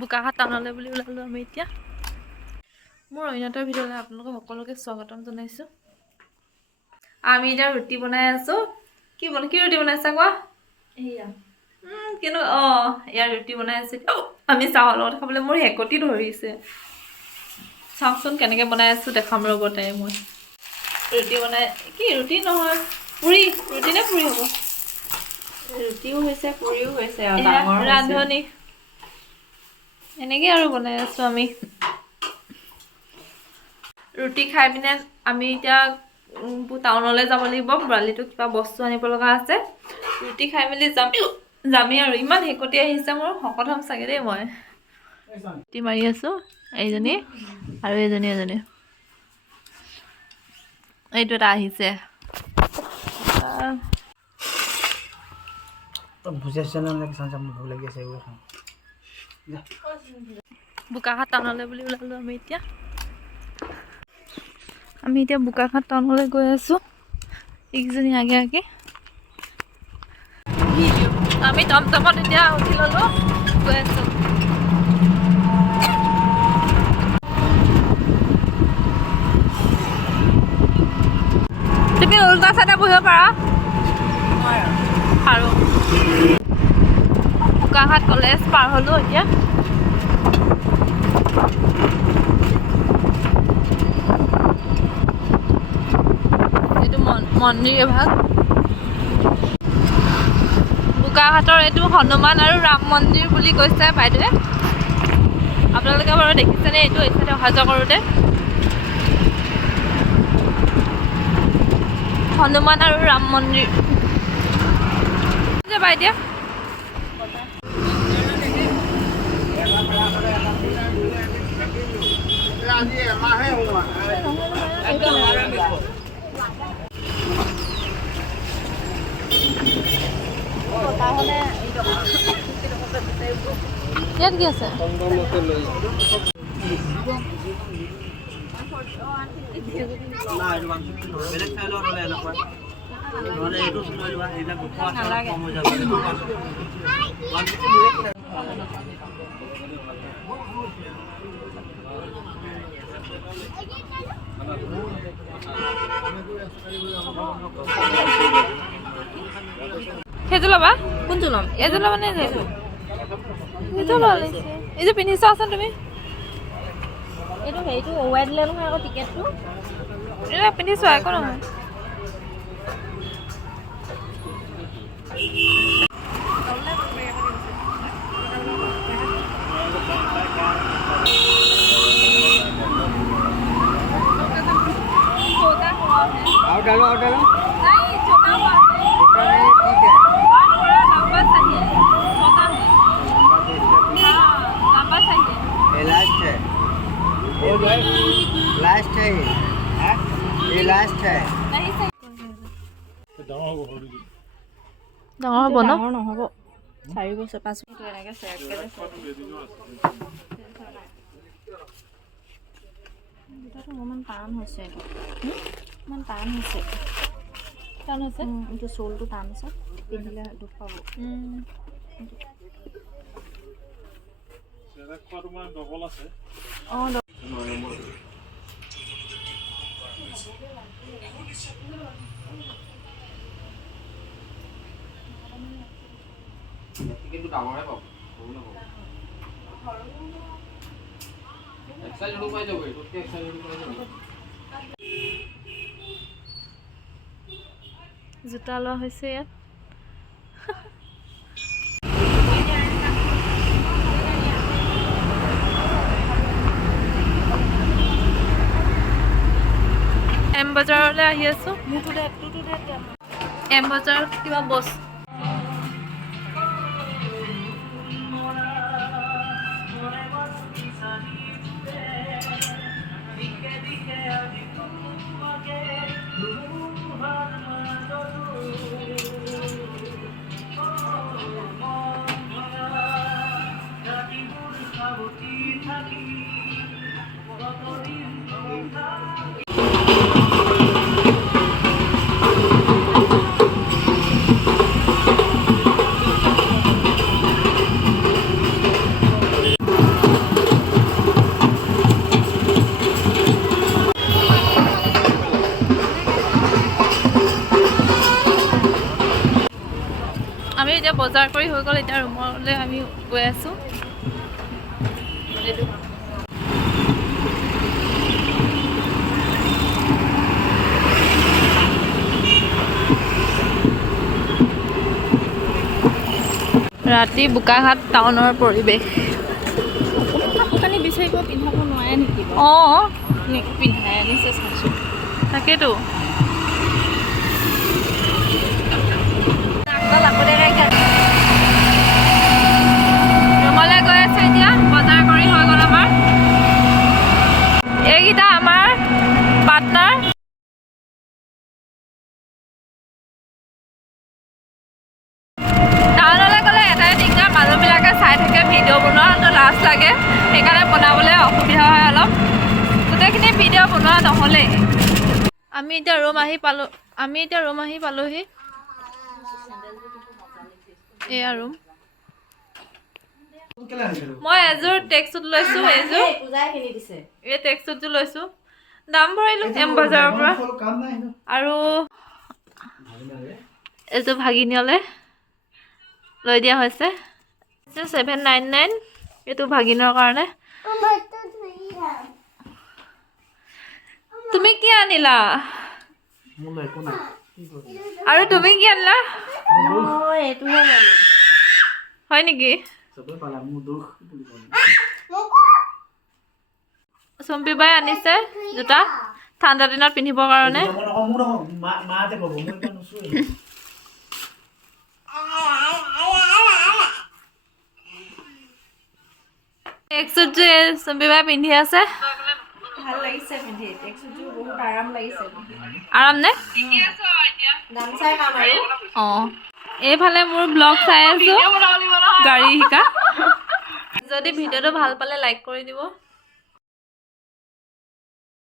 বোকাখাট টাউনলৈ বুলি ওলালোঁ আমি এতিয়া। মোৰ অন্যতৰ ভিডিঅ'লৈ আপোনালোকক সকলোকে স্বাগতম জনাইছোঁ। আমি এতিয়া ৰুটি বনাই আছোঁ। কি ৰুটি বনাইছা কোৱা? কিন্তু ইয়াৰ ৰুটি বনাই আছে। আমি চাহৰ লগত খাবলৈ মোৰ হেকটি ধৰিছে। চাওকচোন কেনেকৈ বনাই আছোঁ দেখাম ৰ'ব তাই মই। ৰুটি বনাই ৰুটি নহয় পুৰি, ৰুটি নে পুৰি হ'ব? ৰুটিও হৈছে পুৰিও হৈছে আৰু ডাঙৰ ৰান্ধনি এনেকৈ আৰু বনাই আছোঁ আমি। ৰুটি খাই পিনে আমি এতিয়া টাউনলৈ যাব লাগিব। বৰালিটো কিবা বস্তু আনিব লগা আছে। ৰুটি খাই মেলি যামেই আৰু ইমান হেকটি আহিছে মোৰ শকত হ'ম চাগে দেই মই। ৰুটি মাৰি আছোঁ এইজনী আৰু এজনী এইটো এটা আহিছে। বোকাখাট টাউনলৈ বুলি ওলালোঁ আমি এতিয়া। বোকাখাট টাউনলৈ গৈ আছোঁ। এইকেইজনী আগে আমি টমটমত এতিয়া উঠি ল'লোঁ, গৈ আছোঁ। তুমি উল্টা চাইডে বহিব পাৰা? পাৰোঁ। বোকাখাট কলেজ পাৰ হ'লোঁ এতিয়া। এইটো মন্দিৰ এভাগ। বোকাখাটৰ এইটো হনুমান আৰু ৰাম মন্দিৰ বুলি কৈছে বাইদেৱে। আপোনালোকে বাৰু দেখিছেনে এইটো এইফালে অহা যোৱা কৰোঁতে? হনুমান আৰু ৰাম মন্দিৰ যাবা এতিয়া? ইয়াত কি আছে? সেইযোৰ ল'বা? কোনযোৰ ল'ম? এইযোৰ ল'বা নে এইযোৰ? এইযোৰ ল'ব লাগিছে। এইযোৰ পিন্ধি চোৱাচোন তুমি। এইটো হেৰিটো ওৱাই দিলে নহয় আকৌ টিকেটটো। এইটো পিন্ধি চোৱা একো নহয়। और डालो नहीं छोटा हुआ है। छोटा नहीं ठीक है और थोड़ा लंबा चाहिए। छोटा है हाँ लंबा चाहिए। ये लास्ट है लास्ट है ये लास्ट है नहीं सही डाঙৰ হ'ব ন? ডাঙৰ নহ'ব 4 বছৰ 5 বছৰ এনেকৈ দুটাটো অকণমান টান হৈছে। ইমান টান হৈছে এইটো চোলটো টান আছে, পিন্ধিলে দুখ পাব। কিন্তু ডাঙৰে পাব সৰু নাপাব এক্সাইজ হলো পাই যাব এইটোতকে এক্সাইজ হলো পাই যাব জোতা লোৱা হৈছে ইয়াত। এম বজাৰলৈ আহি আছোঁ। এম বজাৰত কিবা বস্তু বজাৰ কৰি হৈ গ'ল এতিয়া ৰুমলৈ আমি গৈ আছোঁ ৰাতি বোকাঘাট টাউনৰ পৰিৱেশ কাপোৰ কানি বিচাৰিব পিন্ধাব নোৱাৰে নেকি অঁ পিন্ধাই আনিছে চাইছোঁ তাকেতো ৰুমলৈ গৈ আছোঁ এতিয়া বজাৰ কৰি হৈ গ'ল আমাৰ এইকেইটা আমাৰ পাৰ্টনাৰ টাউনলৈ গ'লে এটাই দিগদাৰ মানুহবিলাকে চাই থাকে ভিডিঅ' বনোৱাটো লাজ লাগে সেইকাৰণে বনাবলৈ অসুবিধা হয় অলপ গোটেইখিনি ভিডিঅ' বনোৱা নহ'লেই আমি এতিয়া ৰুম আহি পালোহি এয়া ৰুম মই এযোৰ টেক্সুট লৈছোঁ এইযোৰ এই টেক্সুটযোৰ লৈছোঁ দাম ভৰিলোঁ এম বজাৰৰ পৰা আৰু এইযোৰ ভাগিনীয়লৈ লৈ দিয়া হৈছে 799 এইটো ভাগিনৰ কাৰণে তুমি কি আনিলা আৰু তুমি কি আনিলা হয় নেকি চম্পী বাই আনিছে জোতা ঠাণ্ডা দিনত পিন্ধিবৰ কাৰণে টেক্সুটযোৰ চম্পী বাই পিন্ধি আছে ভাল লাগিছে পিন্ধি টেক্সুটযোৰ বহুত আৰাম লাগিছে আৰাম নে দাম চাই কাম আৰু অঁ এইফালে মোৰ ব্লগ চাই আছোঁ গাড়ী শিকা যদি ভিডিঅ'টো ভাল পালে লাইক কৰি দিব